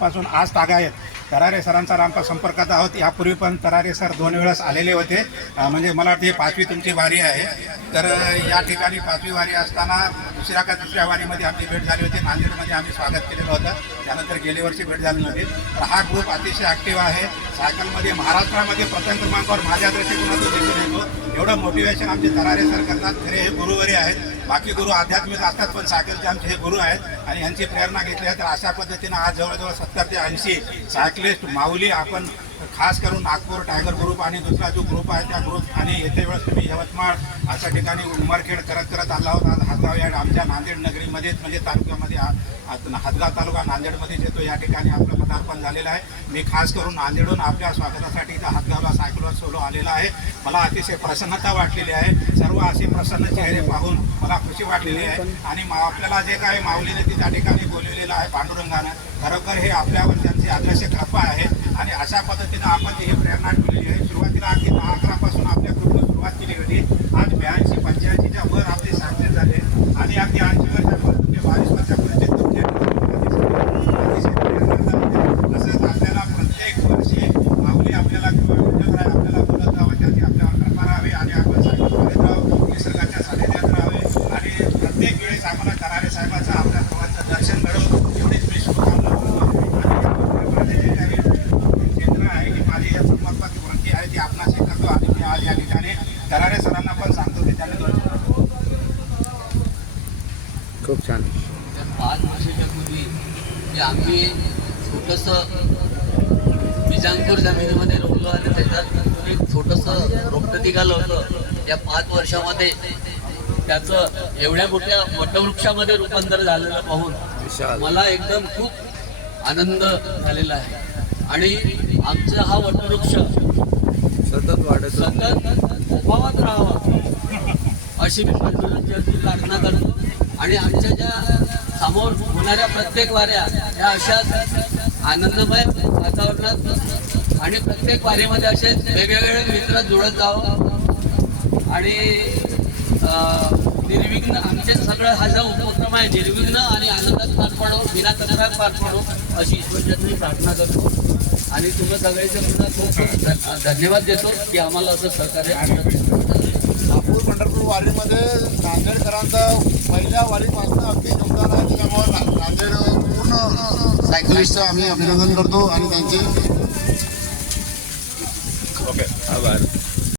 पासून आज तागायत तरारे सरांचा आमचा संपर्कात आहोत। यापूर्वी पण तरारे सर 2 वेळेस आलेले होते, म्हणजे मला वाटते 5वी तुमची वारी आहे। तर या ठिकाणी 5वी वारी असताना दुसऱ्या का तिसऱ्या वारीमध्ये आमची भेट झाली होती। नांदेडमध्ये आम्ही स्वागत केलेलं होतं, त्यानंतर गेल्या वर्षी भेट झाली नव्हती। तर हा ग्रुप अतिशय ॲक्टिव्ह आहे। सायकलमध्ये महाराष्ट्रामध्ये प्रथम क्रमांकावर माझ्या दृष्टिकोनातून दिसून येतो। एवढं मोटिवेशन आमचे तरारे सर करतात। खरे हे गुरुवरी आहेत। बाकी गुरु आध्यात्मिक असतात, पण सायकलचे आमचे हे गुरु आहेत आणि यांची प्रेरणा घेतली आहे। तर अशा पद्धतीनं आज जवळजवळ 70 ते 80 सायकलिस्ट माऊली आपण खास करून नागपूर टायगर ग्रुप आणि दुसरा जो ग्रुप आहे त्या ग्रुप आणि येते वेळेस तुम्ही यवतमाळ अशा ठिकाणी उमरखेड करत आला आहोत। आज हातगाव या आमच्या नांदेड नगरीमध्येच म्हणजे तालुक्यामध्ये हातगाव तालुका नांदेडमध्येच येतो। या ठिकाणी आपलं पदार्पण झालेलं आहे। मी खास करून नांदेडहून आपल्या स्वागतासाठी इथं हातगावला सायकलवर सोलो आलेला आहे। मला अतिशय प्रसन्नता वाटलेली आहे। सर्व असे प्रसन्न चेहरे पाहून मला खुशी वाटलेली आहे आणि आपल्याला जे काही माऊलीने त्या ठिकाणी बोलवलेलं आहे पांडुरंगानं, खरोखर हे आपल्यावर त्यांची अदृश्य कृपा आहे आणि अशा पद्धतीनं आपण ही प्रेरणा ठेवलेली आहे। सुरुवातीला अगदी 10-11 पासून आपल्या ग्रुपनं सुरुवात केली होती। आज 82-85च्या वर आपले साक्षर झाले आणि अगदी 80 वर्षापर्यंत ते 22 वर्षापर्यंत तुमचे तसंच आपल्याला प्रत्येक वर्षी माऊली आपल्याला किंवा विठ्ठलराय आपल्याला बोलत राहावं, त्याची आपल्यावर कृपा राहावी आणि आपण सायकल करत राहावं, निसर्गाच्या सानिध्यात राहावे आणि प्रत्येक वेळेस आम्हाला तरारे साहेबांचं आपल्या सर्वांचं दर्शन घडवं एवढीच मी शुभकामना करतो। आणि माझे जे काही क्षेत्र आहे की माझी या समर्पक वृत्ती आहे ती आपणाशी करतो आणि मी आज या ठिकाणी तरारे सरांना पण सांगतो की त्याने खूप छान। 5 वर्षाच्या पूर्वी जे आम्ही छोटंसं बिजांपूर जमिनीमध्ये रोवलं आणि त्याच्यात एक छोटंसं रोपटं निघालं होतं। या 5 वर्षामध्ये त्याचं एवढ्या मोठ्या वटवृक्षामध्ये रूपांतर झालेलं पाहून मला एकदम खूप आनंद झालेला आहे आणि आमचा हा वटवृक्ष सतत उभावत राहावा अशी मी पंढरपूरची प्रार्थना करतो आणि आमच्या ज्या समोर होणाऱ्या प्रत्येक वाऱ्या या अशाच आनंदमय वातावरणात आणि प्रत्येक वारीमध्ये असेच वेगवेगळे मित्र जुळत जावं आणि निर्विघ्न आमचे सगळं हा जो उपक्रम आहे निर्विघ्न आणि आनंदात पार पाडो, बिना तक्रार पार पाडो अशी ईश्वरचरणी प्रार्थना करतो आणि तुम्ही सगळ्याचे पुन्हा खूप धन्यवाद देतो की आम्हाला असं सहकार्य नागपूर पंढरपूर वारीमध्ये नांदेडकरांचा पहिल्या वारीपासून अगदी योगदान आहे। त्याच्यामुळे नांदेड पूर्ण सायकलिस्टचं आम्ही अभिनंदन करतो आणि त्यांचे